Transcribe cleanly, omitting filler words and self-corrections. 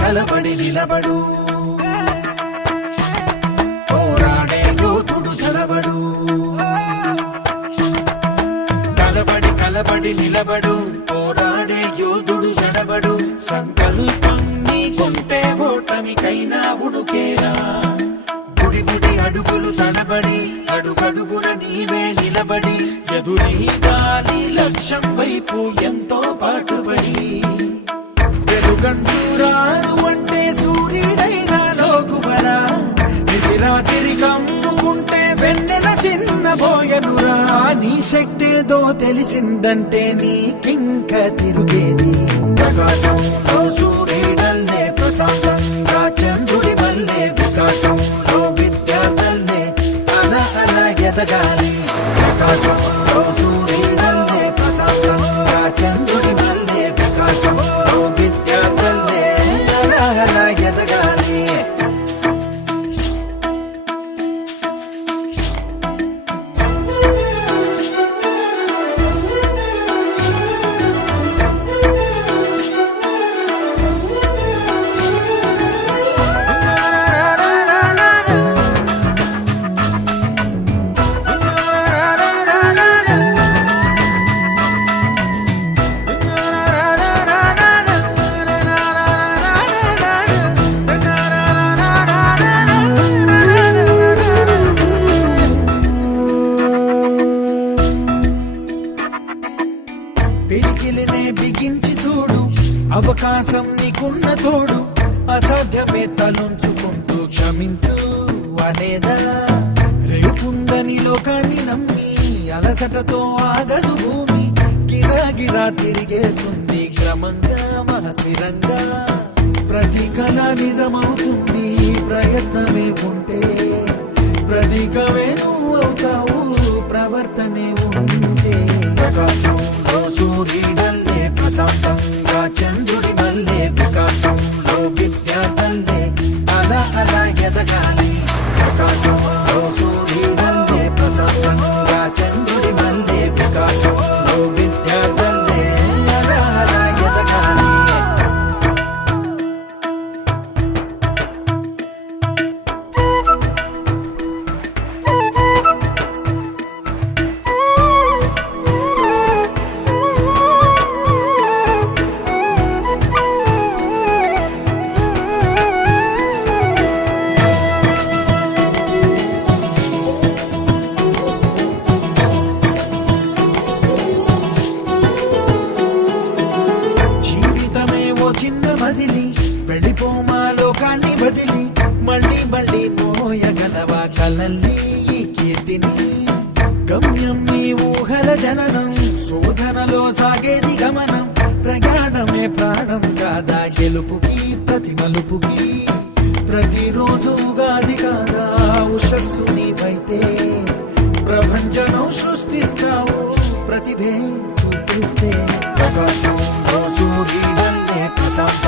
కలబడి నిలబడు పోరాడే యోధుడు చడబడు. కలబడి నిలబడు పోరాడే యోధుడు చడబడు. సంకల్పం నీకుంటే ఓటమికైనా ఉడుకేరా. బుడి అడుగులు తడబడి అడుగడుగున నీవే నిలబడి ఎదురీదాలి లక్ష్యం వైపు ఎంతో పాటుపడి. వెలుగంటూరాను అంటే సూర్యుడైనా లోకువరా. నిసిరాతిరి కమ్ముకుంటే వెన్నెల చిన్నబోయనురా. నీ శక్తేదో తెలిసిందంటే నీకింక తిరుగేది. ప్రకాశంలో సూర్యుడల్లే ప్రశాంతంగా చంద్రుడి వల్లే వికాసంలో విద్యార్థుల్నే అలా ఎదగాలి. ప్రకాశంలో సూర్యుడల్లే ప్రశాంతంగా చంద్రుడి వల్లే వికాసంలో విద్యార్థుల్నే అలా ఎదగాలి. పిడికిలినే బిగించి చూడు, అవకాశం నీకున్న తోడు. అసాధ్యమే తలుంచుకుంటూ క్షమించు అనేదా. రేపుందని లోకాన్ని నమ్మి అలసటతో ఆగదు భూమి. గిరాగిరా తిరిగేస్తుంది క్రమంగా మహస్థిరంగా. ప్రతి కళ నిజమవుతుంది ప్రయత్నమే ఉంటే. ప్రతీకమే నువ్వు అవుతావు ప్రవర్తనే ఉంటే. ప్రకాశంలో సూర్యుడల్లే ప్రశాంతంగా చంద్రుడి వల్లే వికాసంలో విద్యార్థుల్నే అలా ఎదగాలి. ప్రకాశంలో సూర్యుడల్లే ప్రశాంతంగా చంద్రుడి వల్లే వికాసంలో విద్యార్థుల్నే అలా ఎదగాలి. చిన్న మజిలి వెళ్ళిపోమా లోకాన్ని బదిలి. మళ్ళీ మోయగలవా కలల్ని ఈ కీర్తిని. గమ్యం నీ ఊహల జననం, శోధనలో సాగేది గమనం. ప్రయాణమే ప్రాణం కాదా గెలుపుకి ప్రతి మలుపుకి. ప్రతిరోజు ఉగాది కాదా ఉషస్సు నీవైతే. ప్రపంచనం సృష్టిస్తావు ప్రతిభే చూపిస్తే. ప్రకాశంలో సూర్యుడల్లే ప్రశాంత